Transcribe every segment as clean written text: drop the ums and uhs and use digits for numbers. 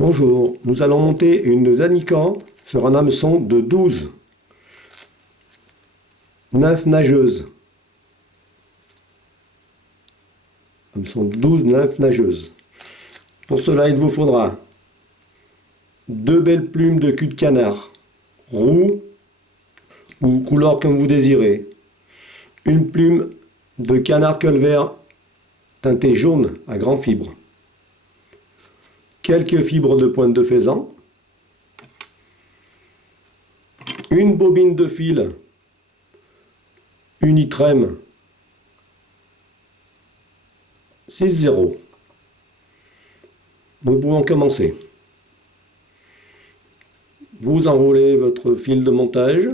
Bonjour, nous allons monter une Danica sur un hameçon de 12 nymphes nageuses. Hameçon de 12 nymphes nageuses. Pour cela, il vous faudra 2 belles plumes de cul de canard, roux ou couleur comme vous désirez. Une plume de canard colvert teintée jaune à grands fibres. Quelques fibres de pointe de faisan, une bobine de fil Unitrem 6.0. Nous pouvons commencer. Vous enroulez votre fil de montage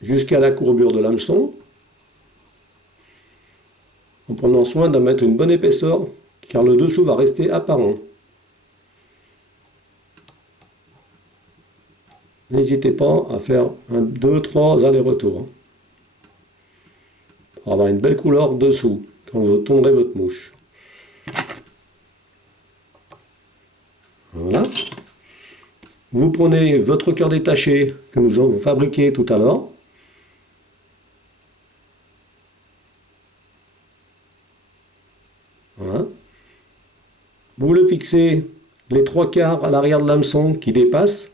jusqu'à la courbure de l'hameçon, en prenant soin d'en mettre une bonne épaisseur, car le dessous va rester apparent. N'hésitez pas à faire 2-3 allers-retours pour avoir une belle couleur dessous quand vous tournerez votre mouche. Voilà. Vous prenez votre cœur détaché que nous avons fabriqué tout à l'heure. Voilà. Vous le fixez les 3/4 à l'arrière de l'hameçon qui dépasse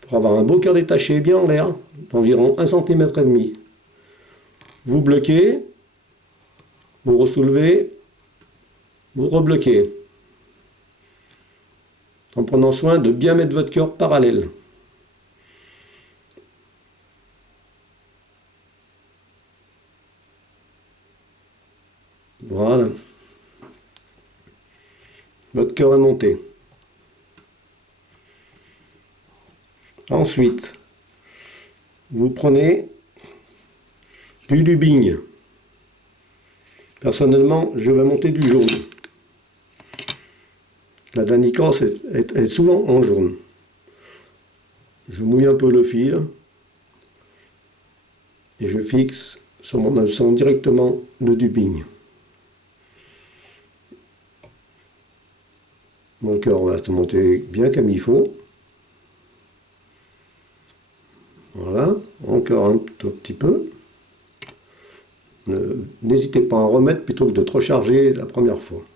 pour avoir un beau cœur détaché bien en l'air d'environ 1,5 cm. Vous bloquez, vous ressoulevez, vous rebloquez, en prenant soin de bien mettre votre cœur parallèle. Voilà. Votre cœur est monté. Ensuite, vous prenez du dubigne. Personnellement, je vais monter du jaune. La Danica est souvent en jaune. Je mouille un peu le fil et je fixe sur mon hameçon directement le dubigne. Mon cœur va se monter bien comme il faut. Voilà, encore un tout petit peu. N'hésitez pas à en remettre plutôt que de trop charger la première fois.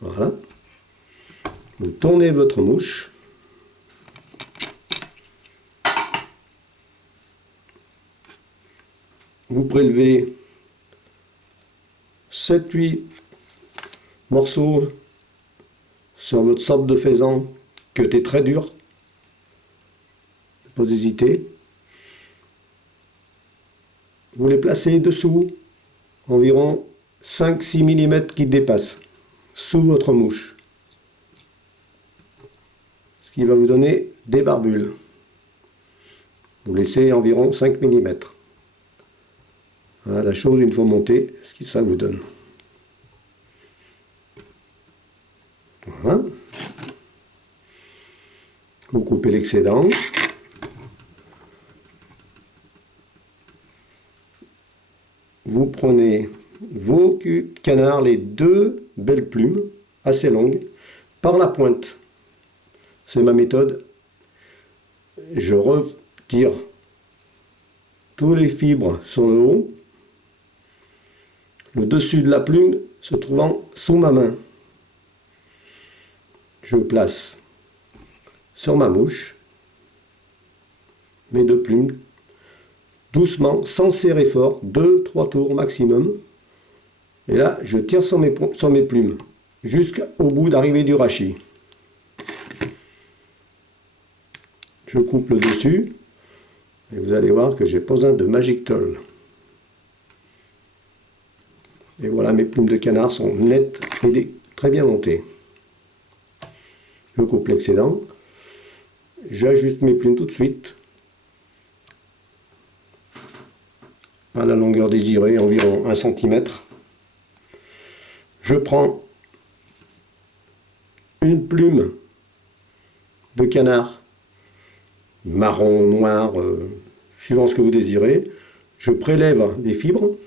Voilà. Vous tournez votre mouche. Vous prélevez 7-8 morceaux sur votre sable de faisan que t'es très dur. Pas hésiter. Vous les placez dessous, environ 5-6 mm qui dépassent, sous votre mouche. Ce qui va vous donner des barbules. Vous laissez environ 5 mm. Voilà la chose une fois montée, ce que ça vous donne. Voilà. Vous coupez l'excédent. Vous prenez vos culs de canard, les 2 belles plumes, assez longues, par la pointe. C'est ma méthode. Je retire toutes les fibres sur le haut, le dessus de la plume se trouvant sous ma main. Je place sur ma mouche mes 2 plumes, doucement, sans serrer fort, 2-3 tours maximum. Et là, je tire sur mes plumes, jusqu'au bout d'arrivée du rachis. Je coupe le dessus, et vous allez voir que j'ai pas besoin de Magic Tool. Et voilà, mes plumes de canard sont nettes et très bien montées. Je coupe l'excédent, j'ajuste mes plumes tout de suite à la longueur désirée, environ 1 cm. Je prends une plume de canard marron, noir, suivant ce que vous désirez. Je prélève des fibres.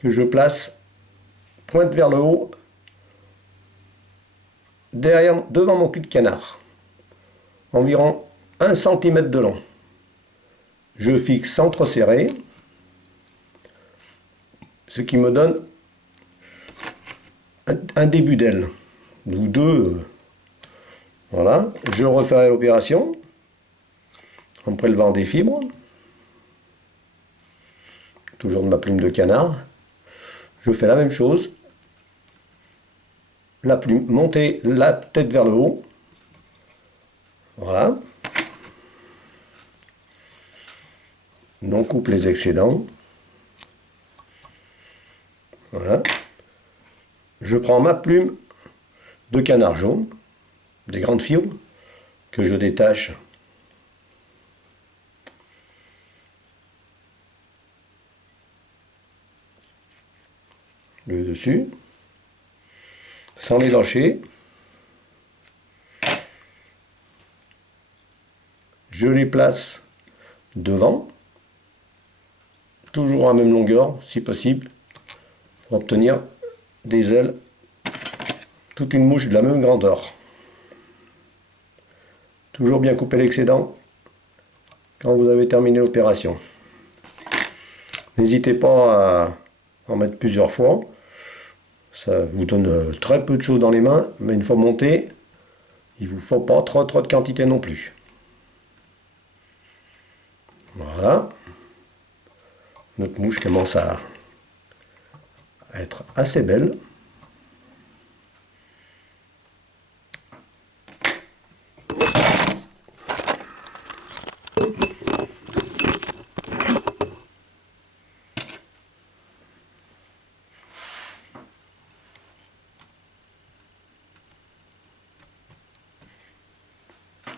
que je place pointe vers le haut, devant mon cul de canard, environ 1 cm de long. Je fixe centre serré, ce qui me donne un début d'aile, ou deux. Voilà, je referai l'opération en prélevant des fibres, toujours de ma plume de canard. Je fais la même chose, la plume, monter la tête vers le haut, voilà. On coupe les excédents. Voilà. Je prends ma plume de canard jaune, des grandes fibres, que je détache le dessus, sans les lâcher. Je les place devant, toujours à la même longueur, si possible, pour obtenir des ailes, toute une mouche de la même grandeur. Toujours bien couper l'excédent quand vous avez terminé l'opération. N'hésitez pas à en mettre plusieurs fois. Ça vous donne très peu de choses dans les mains, mais une fois monté, il ne vous faut pas trop de quantité non plus. Voilà. Notre mouche commence à être assez belle.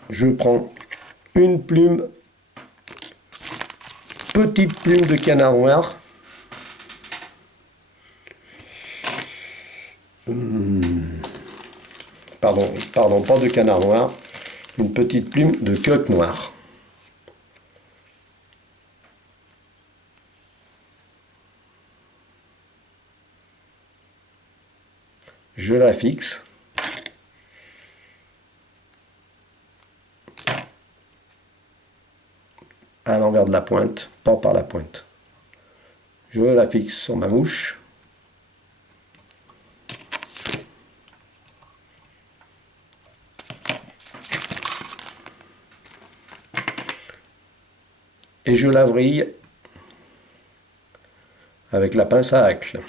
Je prends une plume, petite plume de canard noir. Pardon, pas de canard noir, une petite plume de coq noir. Je la fixe. À l'envers de la pointe, pas par la pointe. Je la fixe sur ma mouche. Et je la vrille avec la pince à hacle.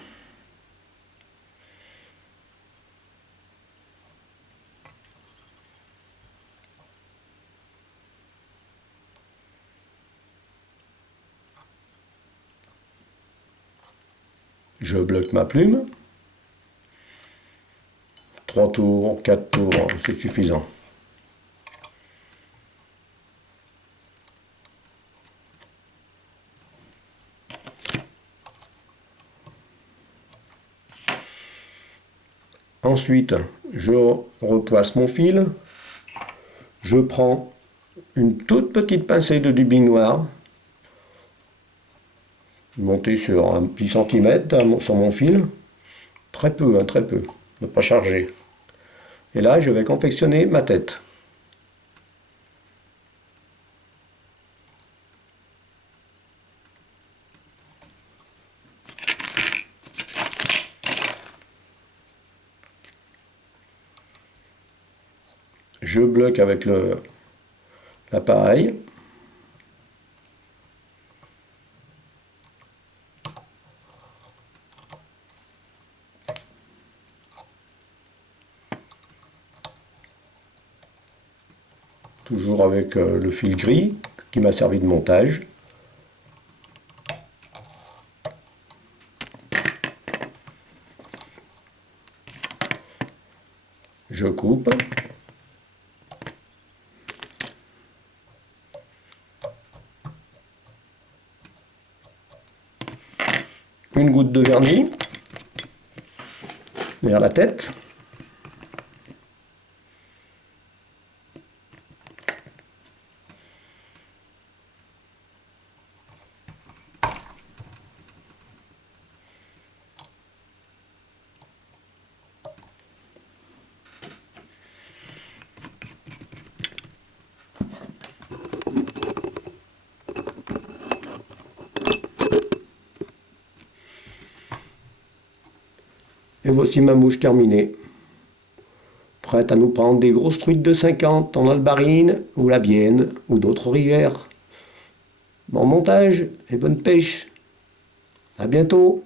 Je bloque ma plume. 3 tours, 4 tours, c'est suffisant. Ensuite, je replace mon fil. Je prends une toute petite pincée de dubbing noir, montée sur un petit centimètre sur mon fil. Très peu, hein, très peu, ne pas charger. Et là, je vais confectionner ma tête. Je bloque avec l'appareil. Toujours avec le fil gris qui m'a servi de montage. Je coupe. Une goutte de vernis vers la tête. Et voici ma mouche terminée. Prête à nous prendre des grosses truites de 50 en Albarine, ou la Bienne, ou d'autres rivières. Bon montage et bonne pêche. À bientôt.